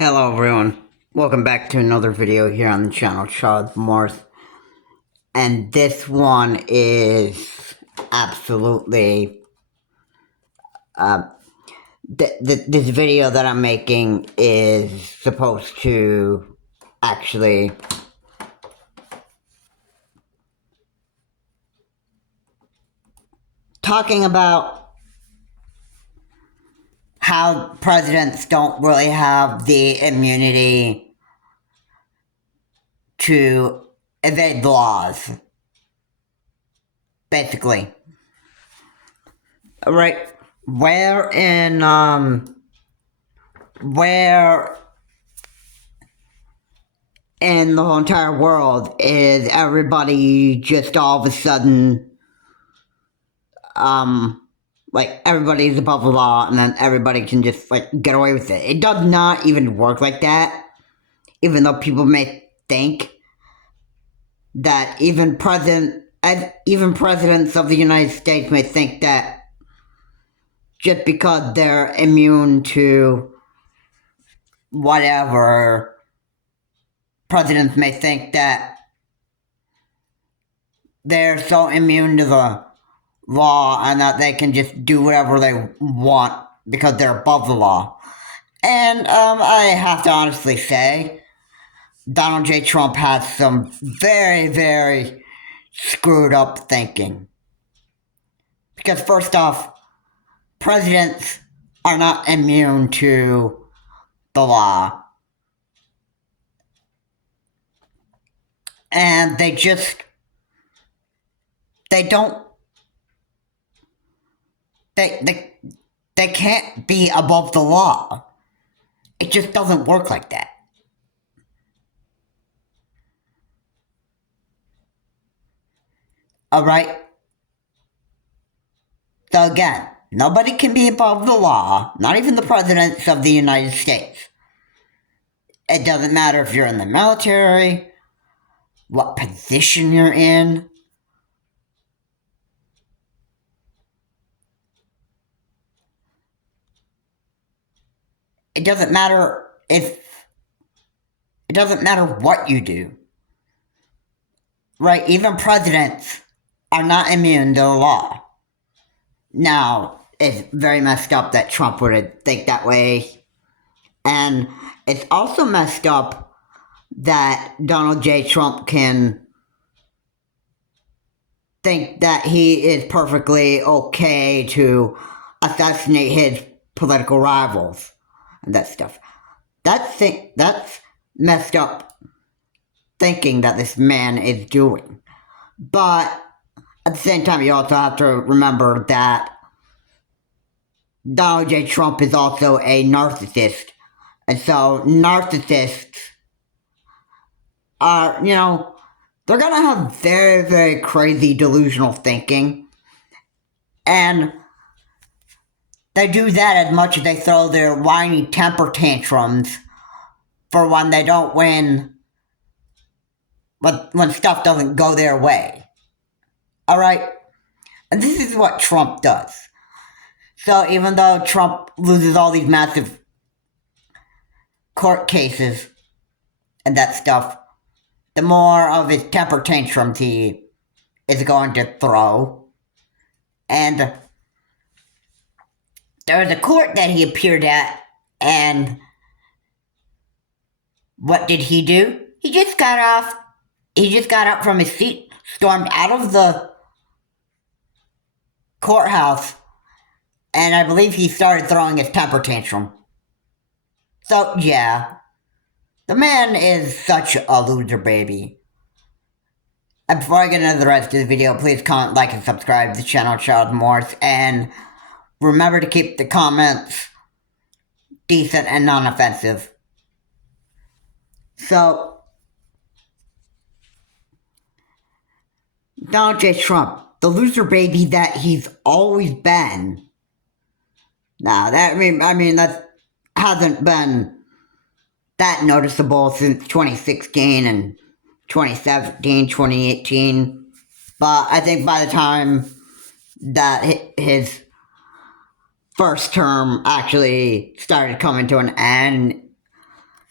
Hello everyone, welcome back to another video here on the channel, Charles Morse. And this one is absolutely, this video that I'm making is supposed to actually talking about how presidents don't really have the immunity to evade the laws, basically. Right, where in the whole entire world is everybody just all of a sudden, like, everybody's above the law and then everybody can just, like, get away with it. It does not even work like that, even though people may think that even presidents of the United States may think that just because they're immune to whatever, presidents may think that they're so immune to the law and that they can just do whatever they want because they're above the law. And I have to honestly say, Donald J. Trump has some very, very screwed up thinking. Because first off, presidents are not immune to the law. And they can't be above the law. It just doesn't work like that. Alright? So again, nobody can be above the law, not even the presidents of the United States. It doesn't matter if you're in the military, what position you're in. It doesn't matter what you do. Right? Even presidents are not immune to the law. Now, it's very messed up that Trump would think that way. And it's also messed up that Donald J. Trump can think that he is perfectly okay to assassinate his political rivals and that stuff. That's messed up thinking that this man is doing. But at the same time, you also have to remember that Donald J. Trump is also a narcissist. And so narcissists are, they're going to have very, very crazy delusional thinking. And they do that as much as they throw their whiny temper tantrums for when they don't win, when stuff doesn't go their way. Alright? And this is what Trump does. So even though Trump loses all these massive court cases and that stuff, the more of his temper tantrums he is going to throw. And there was a court that he appeared at, and what did he do? He just got up from his seat, stormed out of the courthouse, and I believe he started throwing his temper tantrum. So, yeah. The man is such a loser baby. And before I get into the rest of the video, please comment, like, and subscribe to the channel, Charles Morse, and remember to keep the comments decent and non-offensive. So, Donald J. Trump, the loser baby that he's always been. Now, that hasn't been that noticeable since 2016 and 2017, 2018. But I think by the time that his first term actually started coming to an end,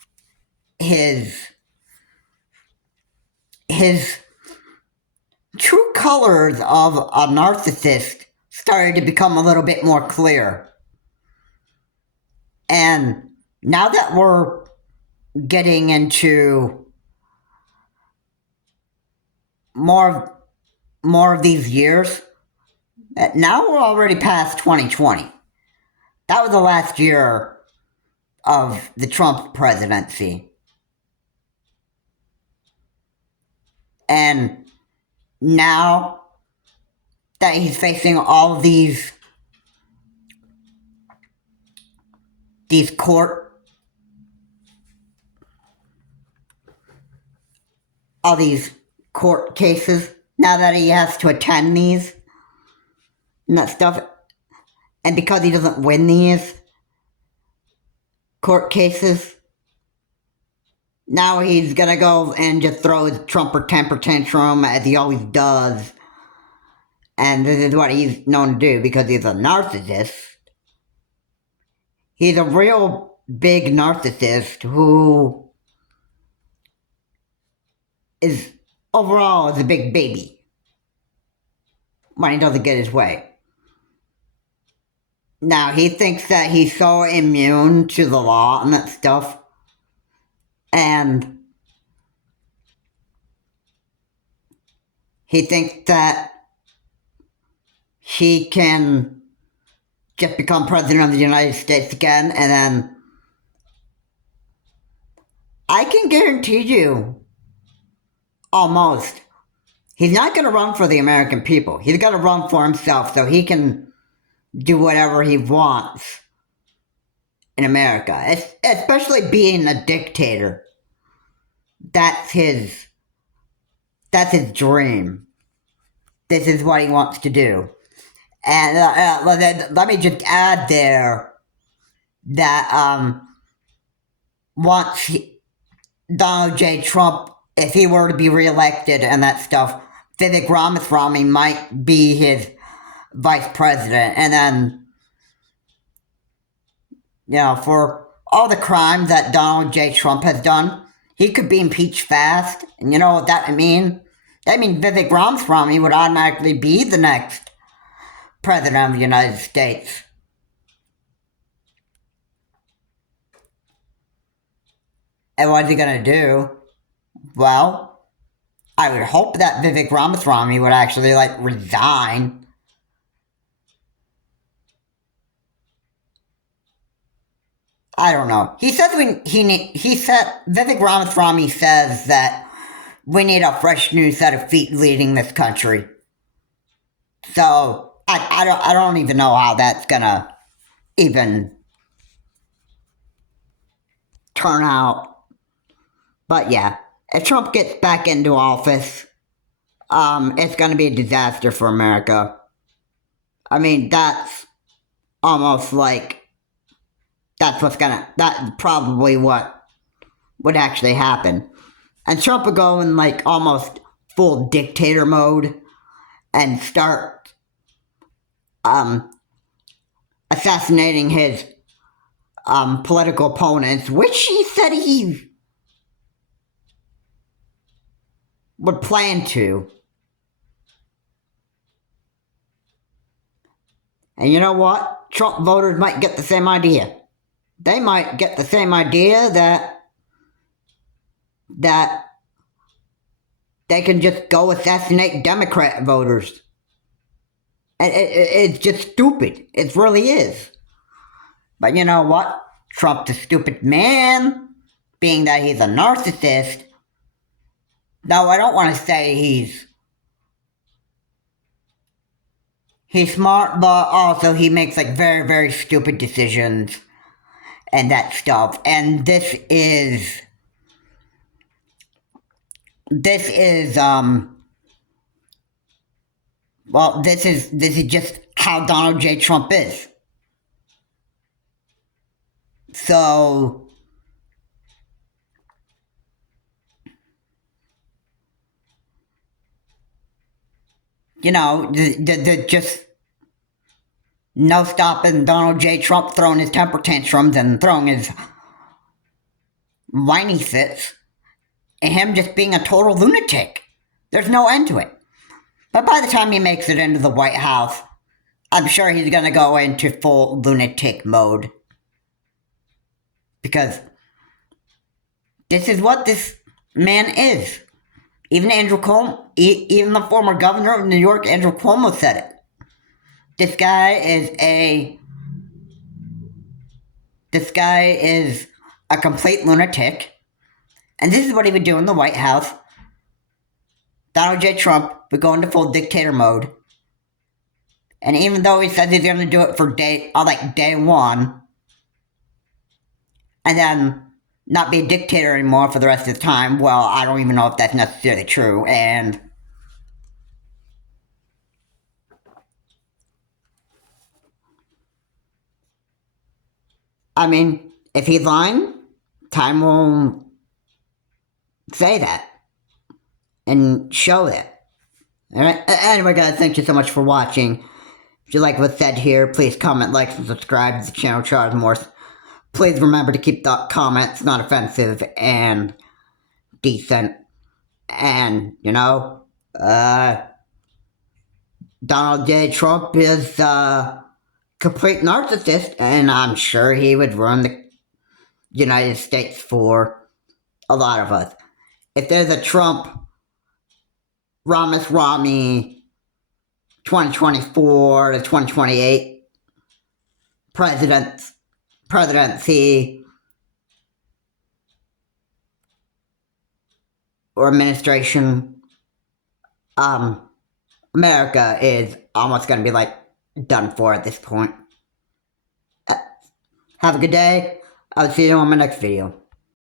his true colors of a narcissist started to become a little bit more clear. And now that we're getting into more of these years, now we're already past 2020. That was the last year of the Trump presidency. And now that he's facing all of these court, all these court cases, now that he has to attend these and that stuff, and because he doesn't win these court cases, now he's gonna go and just throw his Trumper temper tantrum as he always does. And this is what he's known to do because he's a narcissist. He's a real big narcissist who is overall is a big baby when he doesn't get his way. Now, he thinks that he's so immune to the law and that stuff. And he thinks that he can just become president of the United States again, and then I can guarantee you, almost, he's not going to run for the American people. He's going to run for himself so he can do whatever he wants in America, especially being a dictator. That's his dream. This is what he wants to do. And let me just add there that once Donald J. Trump, if he were to be reelected and that stuff, Vivek Ramaswamy might be his vice president. And then, for all the crimes that Donald J. Trump has done, he could be impeached fast. And you know what that would mean? That means Vivek Ramaswamy would automatically be the next president of the United States. And what's he going to do? Well, I would hope that Vivek Ramaswamy would actually, resign. I don't know. He says Vivek Ramaswamy says that we need a fresh new set of feet leading this country. So I don't even know how that's gonna even turn out. But yeah, if Trump gets back into office, it's gonna be a disaster for America. I mean, that's almost that's probably what would actually happen. And Trump would go in almost full dictator mode and start assassinating his political opponents, which he said he would plan to. And you know what? Trump voters might get the same idea. They might get the same idea that they can just go assassinate Democrat voters. It's just stupid. It really is. But you know what? Trump's a stupid man, being that he's a narcissist. No, I don't want to say he's smart, but also he makes very, very stupid decisions and that stuff. And this is just how Donald J. Trump is. So, just no stopping Donald J. Trump throwing his temper tantrums and throwing his whiny fits, and him just being a total lunatic. There's no end to it. But by the time he makes it into the White House, I'm sure he's going to go into full lunatic mode. Because this is what this man is. Even Andrew Cuomo, even the former governor of New York, Andrew Cuomo, said it. This guy is a complete lunatic. And this is what he would do in the White House. Donald J. Trump would go into full dictator mode. And even though he says he's going to do it for day one, and then not be a dictator anymore for the rest of the time, well, I don't even know if that's necessarily true. And I mean, if he's lying, time will say that and show that. Alright, anyway guys, thank you so much for watching. If you like what's said here, please comment, like, and subscribe to the channel, Charles Morse. Please remember to keep the comments not offensive and decent. And, Donald J. Trump is a complete narcissist, and I'm sure he would run the United States for a lot of us. If there's a Trump, Ramaswamy, 2024 to 2028 presidency or administration, America is almost going to be done for at this point. Have a good day. I'll see you on my next video.